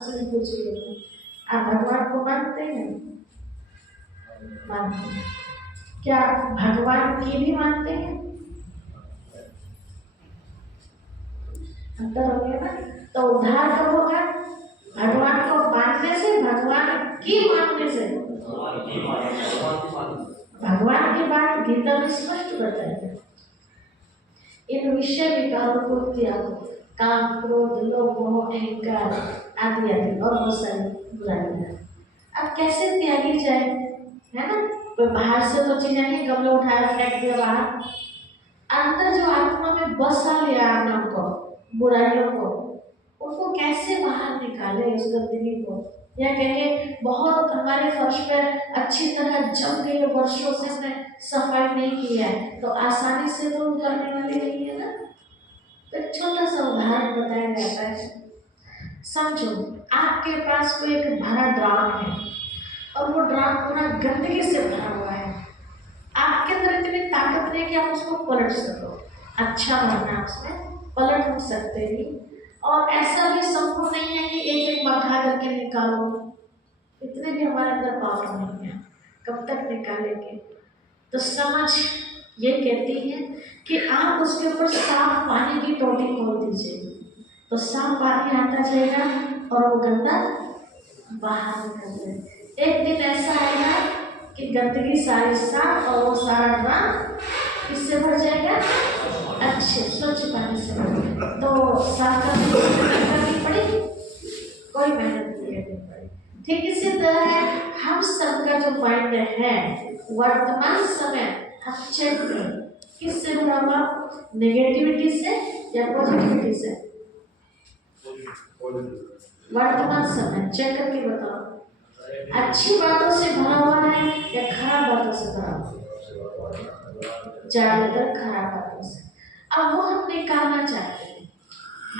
से पूछिए, आप भगवान को मानते हैं? मानते हैं। क्या भगवान की भी मानते हैं? अंतर हो गया ना। तो उद्धार कब होगा? भगवान को मानने से, भगवान की मानने से। भगवान की बात गीता में स्पष्ट बताई है। इन विषय विकारों को त्यागो, काम, क्रोध, लोभ, मोह, अहंकार आदि आदि और बहुत सारी बुराइयां। अब कैसे त्यागी जाए, है ना? कोई बाहर से तो चीजें नहीं, गमला उठाया फेंक दिया बाहर। अंदर जो आत्मा में बसा लिया आत्मा को, बुराइयों को, उनको कैसे बाहर निकाले उस गंदगी को? या कहेंगे बहुत हमारे फर्श पर अच्छी तरह जम गई, वर्षों से हमने सफाई नहीं की है, तो आसानी से तो करने वाली नहीं है ना। तो एक छोटा सा उदाहरण बताया जाता है। समझो आपके पास कोई एक भरा ड्राम है और वो ड्राम पूरा गंदगी से भरा हुआ है। आपके अंदर इतनी ताकत नहीं कि आप उसको पलट सको। अच्छा बनना उसमें पलट नहीं सकते भी, और ऐसा भी संभव नहीं है कि एक एक मग्घा करके निकालो। इतने भी हमारे अंदर पावर नहीं है, कब तक निकालेंगे? तो समझ ये कहती है कि आप उसके ऊपर साफ पानी की टोटी खोल दीजिए, तो साफ पानी आता जाएगा और वो गंदा बाहर निकल जाए। एक दिन ऐसा आएगा कि गंदगी सारी साफ और वो सारा ड्राम किससे भर जाएगा? अच्छे स्वच्छ पानी से। तो साफ करनी पड़ी, कोई मेहनत नहीं करनी पड़ी। ठीक इसी तरह हम सबका जो माइंड है वर्तमान समय हम चेक करें किससे भरा हुआ, नेगेटिविटी से या पॉजिटिविटी से? वर्तमान समय चेक करके बताओ, अच्छी बातों से भरा हुआ है या खराब बातों से भरा हुआ? ज्यादातर खराब बातों से। अब वो हम निकालना चाहते हैं।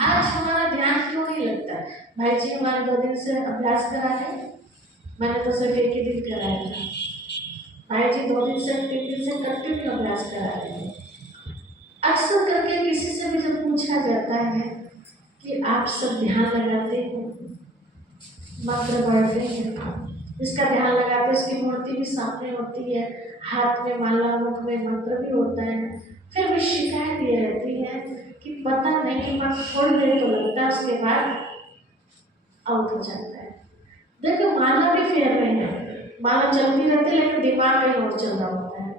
आज हमारा ध्यान क्यों नहीं लगता? भाई जी हमारे 2 दिन से अभ्यास करा है, मैंने तो सिर्फ एक ही दिन कराया था। भाई जी 2 दिन से 3 दिन से कंटिन्यू अभ्यास करा रहे हैं। अक्सर करके किसी से भी जब पूछा जाता है कि आप सब ध्यान लगाते हो, मंत्र पढ़ते हैं, जिसका ध्यान लगाते उसकी मूर्ति भी सामने होती है, हाथ में माला, मुख में मंत्र भी होता है, फिर भी शिकायत ये रहती है कि पता नहीं मंत्र थोड़ी देर तो लगता है, उसके बाद आउट हो जाता है। देखो माला भी फेर रही है, माला चलती रहती है लेकिन दिमाग कहीं और चल रहा होता है।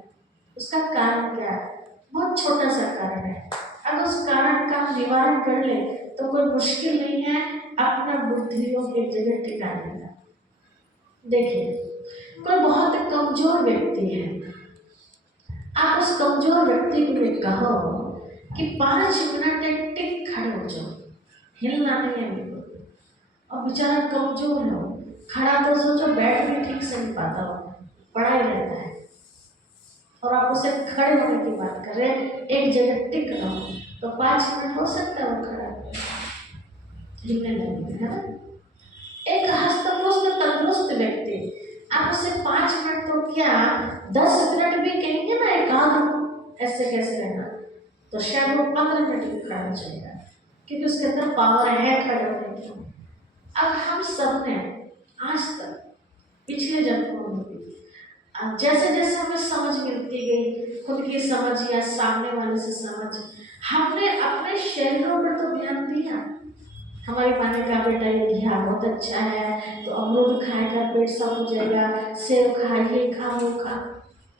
उसका कारण क्या है? बहुत छोटा सा कारण है। अगर उस कारण का निवारण कर ले तो कोई मुश्किल नहीं है अपना बुद्धियों की जगह टिकाने का। देखिए कोई बहुत कमजोर व्यक्ति है, आप उस कमजोर व्यक्ति को भी कहो कि 5 मिनट एक टिक खड़े हो जाओ, हिलना नहीं है बिल्कुल, और बेचारा कमजोर है, खड़ा तो सोचो बैठ भी ठीक से नहीं पाता हो, पड़ा ही रहता है, और आप उसे खड़े होने की बात कर रहे हैं, एक जगह टिक रहो, तो 5 मिनट हो सकता है वो खड़ा हिलने लगे, है ना? एक हस्तपुष्ट तंदुरुस्त व्यक्ति, आप उसे 5 मिनट तो क्या 10 मिनट भी कहेंगे ना एकाग्र ऐसे कैसे रहना, तो शायद वो 15 मिनट भी खड़ा हो जाएगा, क्योंकि उसके अंदर पावर है खड़े होने की। अब हम सब ने आज तक पिछले जन्मों में जैसे जैसे हमें समझ मिलती गई, खुद की समझ या सामने वाले से समझ, हमने अपने शरीरों पर तो ध्यान दिया। हमारी माँ ने कहा बेटा ये घिया बहुत अच्छा है, तो अमरूद खाएगा पेट साफ हो जाएगा, सेब खाइए, खा वो खा।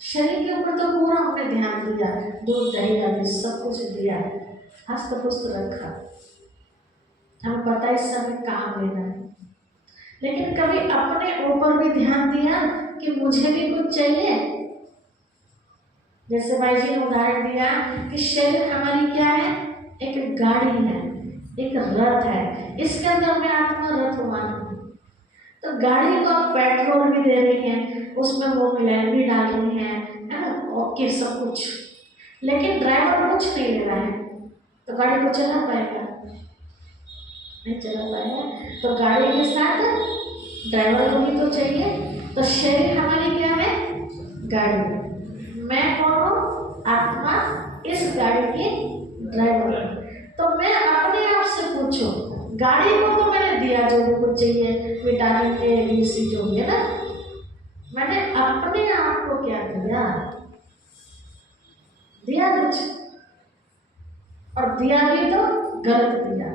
शरीर के ऊपर तो पूरा हमने ध्यान दिया, दूध दही आदि सब कुछ दिया, हस्तपुष्ट रखा, हमें पता इस समय कहाँ देना है। लेकिन कभी अपने ऊपर भी ध्यान दिया कि मुझे भी कुछ चाहिए? जैसे भाई जी ने उदाहरण दिया कि शरीर हमारी क्या है? एक गाड़ी है, एक रथ है, इसके अंदर मैं आत्मा रथवान हूँ। तो गाड़ी को आप पेट्रोल भी दे रही हैं, उसमें वो मिलान भी डाल रही हैं, है ना, ओके सब कुछ, लेकिन ड्राइवर कुछ नहीं ले रहा है, तो गाड़ी को चला पाएगा? नहीं चला पाएगा। तो गाड़ी के साथ ड्राइवर को भी तो चाहिए। तो शरीर हमारी क्या है? गाड़ी। मैं कौन हूँ? आत्मा इस गाड़ी की ड्राइवर। तो मैं अपने आप से पूछूं, गाड़ी को तो मैंने दिया जो भी कुछ चाहिए, विटामिन ए बी सी जो भी है ना, मैंने अपने आप को क्या दिया कुछ, और दिया भी तो गलत दिया।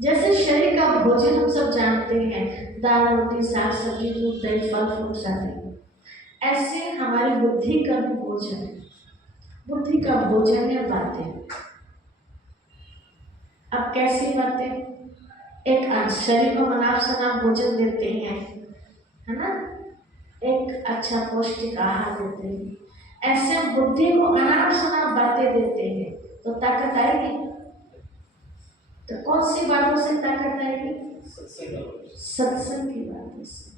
जैसे शरीर का भोजन हम सब जानते हैं, दाल रोटी साग सब्जी दूध दही फल फ्रूट आदि, ऐसे हमारी बुद्धि का भी भोजन है। बुद्धि का भोजन है बातें। अब कैसी बातें? एक शरीर को अनाप शनाप भोजन देते हैं, है ना, एक अच्छा पौष्टिक आहार देते हैं, ऐसे बुद्धि को अनाप शनाप बातें देते हैं, तो ताकत आएगी। तो कौन सी बातों से ताकत आएगी? सत्संग की बातों से,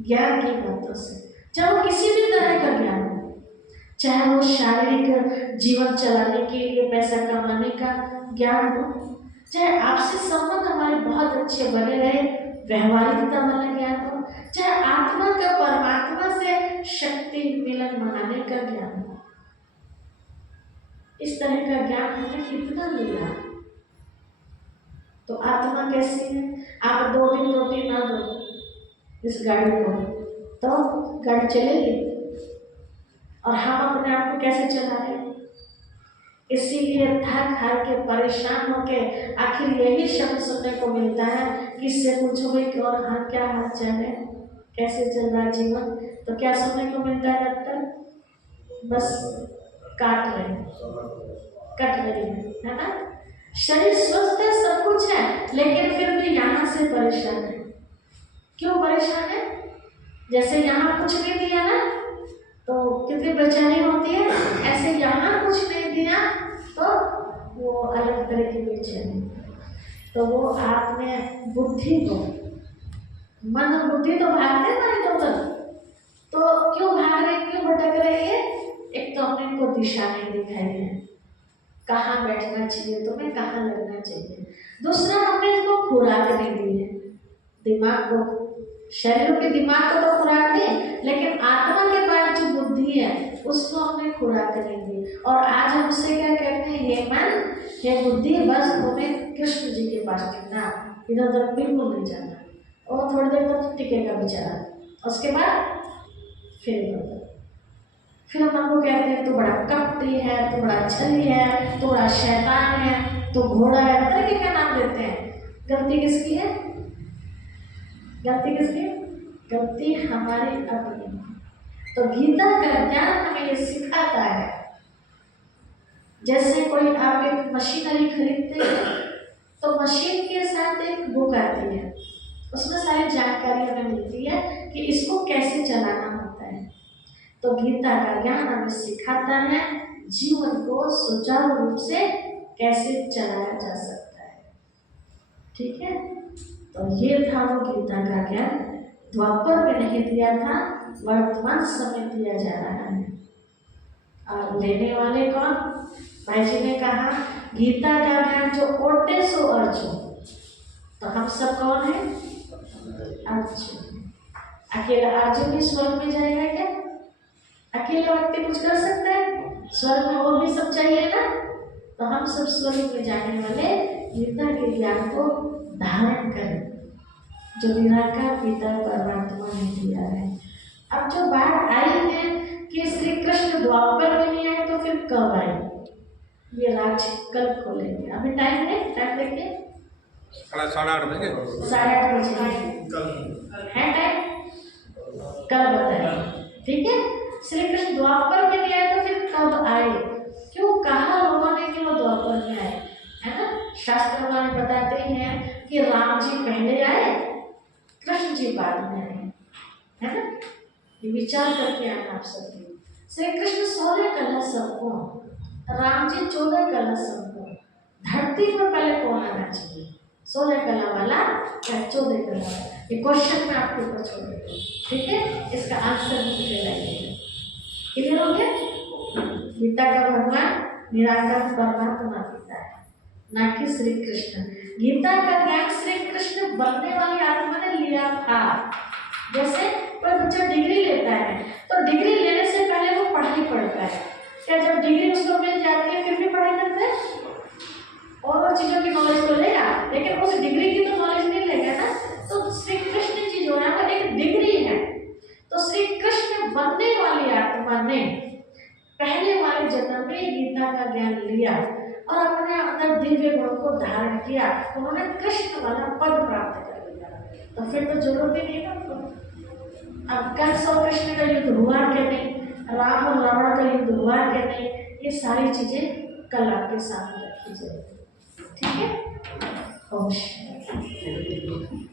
ज्ञान की बातों से। चाहे वो किसी भी तरह का ज्ञान हो, चाहे वो शारीरिक जीवन चलाने के लिए पैसा कमाने का ज्ञान हो, चाहे आपसे संबंध हमारे बहुत अच्छे बने रहे, व्यवहारिकता वाला ज्ञान हो, चाहे आत्मा का परमात्मा से शक्ति मिलन मनाने का ज्ञान हो, इस तरह का ज्ञान हमें कितना मिला। तो आत्मा कैसी है? आप 2 दिन रोटी ना दो इस गाड़ी को तो गाड़ी चलेगी, और हम अपने आप को कैसे चला रहे हैं? इसीलिए थक हार के परेशान होके आखिर यही शब्द सुनने को मिलता है, किससे पूछो भाई कि और हाँ क्या हाल चाल है, कैसे चल रहा जीवन, तो क्या सुनने को मिलता है? डॉक्टर बस काट रहे हैं, कट रही है ना। शरीर स्वस्थ है, सब कुछ है, लेकिन फिर भी यहाँ से परेशान है। क्यों परेशान है? जैसे यहाँ कुछ नहीं दिया ना तो कितनी बेचैनी होती है, ऐसे यहाँ कुछ नहीं दिया तो वो अलग तरह की बेचैनी। तो वो आपने बुद्धि को, मन और बुद्धि तो भागते ना इधर, तो क्यों भाग रहे, क्यों भटक रहे हैं? एक तो हमने इनको दिशा नहीं दिखाई है, कहाँ बैठना चाहिए तुम्हें, कहाँ लगना चाहिए। दूसरा, हमने इनको खुराक नहीं दी है, दिमाग को, शरीर के दिमाग को तो खुराक दी, लेकिन आत्मा के पास जो बुद्धि है उसको हमने खुराक नहीं दी। और आज हम उससे क्या कहते हैं? हे मन, हे बुद्धि, बस तुम्हें कृष्ण जी के पास टिकना, इधर उधर बिल्कुल नहीं जाना। और थोड़ी देर तक टिकेगा बेचारा, उसके बाद फिर हम आपको कहते हैं तू बड़ा कपटी है, तू बड़ा छली है, तू बड़ा शैतान है, तू घोड़ा है, पता है क्या नाम देते हैं। गलती किसकी है? गलती किसकी? गलती हमारी अपनी। तो गीता का ज्ञान हमें ये सिखाता है, जैसे कोई आप एक मशीनरी खरीदते हैं तो मशीन के साथ एक बुक आती है, उसमें सारी जानकारी हमें मिलती है कि इसको कैसे चलाना होता है। तो गीता का ज्ञान हमें सिखाता है जीवन को सुचारू रूप से कैसे चलाया जा सकता है। ठीक है, तो ये था वो गीता का ज्ञान, द्वापर में नहीं दिया था, वर्तमान समय दिया जा रहा है। और लेने वाले कौन? भाई जी ने कहा गीता का ज्ञान जो ओटे सो अर्जुन, तो हम सब कौन है? अर्जुन। अकेला अर्जुन ही स्वर्ग में जाएगा क्या? अकेला व्यक्ति कुछ कर सकता है? स्वर्ग में और भी सब चाहिए ना। तो हम सब स्वर्ग में जाने वाले गीता के ज्ञान को धारण करें, जो निराकार पिता परमात्मा ने दिया है। अब जो बात आई है कि श्री कृष्ण द्वापर में नहीं आए, तो फिर कब आए? ये राज कल खोलेंगे। अभी टाइम है, टाइम देखिए 8:30 बजे, 8:30 बजे है टाइम, कल बताएं। ठीक है, श्री कृष्ण द्वापर में नहीं आए तो फिर कब आए? क्यों कहा लोगों ने कि वो द्वापर में आए, है ना। शास्त्र वाले बताते हैं कि राम जी पहले आए, कृष्ण जी बाद में आए, है ना। ये विचार करके आना आप सबके। श्री कृष्ण 16 कला संपूर्ण, राम जी 14 कला संपूर्ण। धरती पर पहले कौन आना चाहिए? 16 कला वाला या 14 कला वाला? ये क्वेश्चन मैं आपके ऊपर छोड़ देती हूँ, ठीक है। इसका आंसर मुझे लाइए। क्लियर हो गया? गीता का भगवान निराकार परमात्मा पिता है, ना कि श्री कृष्ण। गीता का ज्ञान श्री कृष्ण बनने वाली आत्मा ने लिया था। जैसे कोई बच्चा डिग्री लेता है तो डिग्री लेने से पहले वो पढ़ाई पढ़ता है, क्या जब डिग्री उसको मिल जाती है फिर भी पढ़ाई करता है? और चीजों की नॉलेज तो लेगा, लेकिन उस डिग्री की तो नॉलेज नहीं लेगा ना। तो श्री कृष्ण जी जो है वो एक डिग्री है। तो श्री कृष्ण बनने वाली आत्मा ने पहले वाले जन्म में गीता का ज्ञान लिया और अपने अंदर दिव्य गुणों को धारण किया, उन्होंने कृष्ण वाला पद प्राप्त कर लिया। तो फिर तो जरूरत ही नहीं ना उनको। अब कंस और कृष्ण का युद्ध हुआ कि नहीं, राम और रावण का युद्ध हुआ कि नहीं, ये सारी चीजें कल आपके सामने रखी जाएगी। ठीक है। ओम शांति।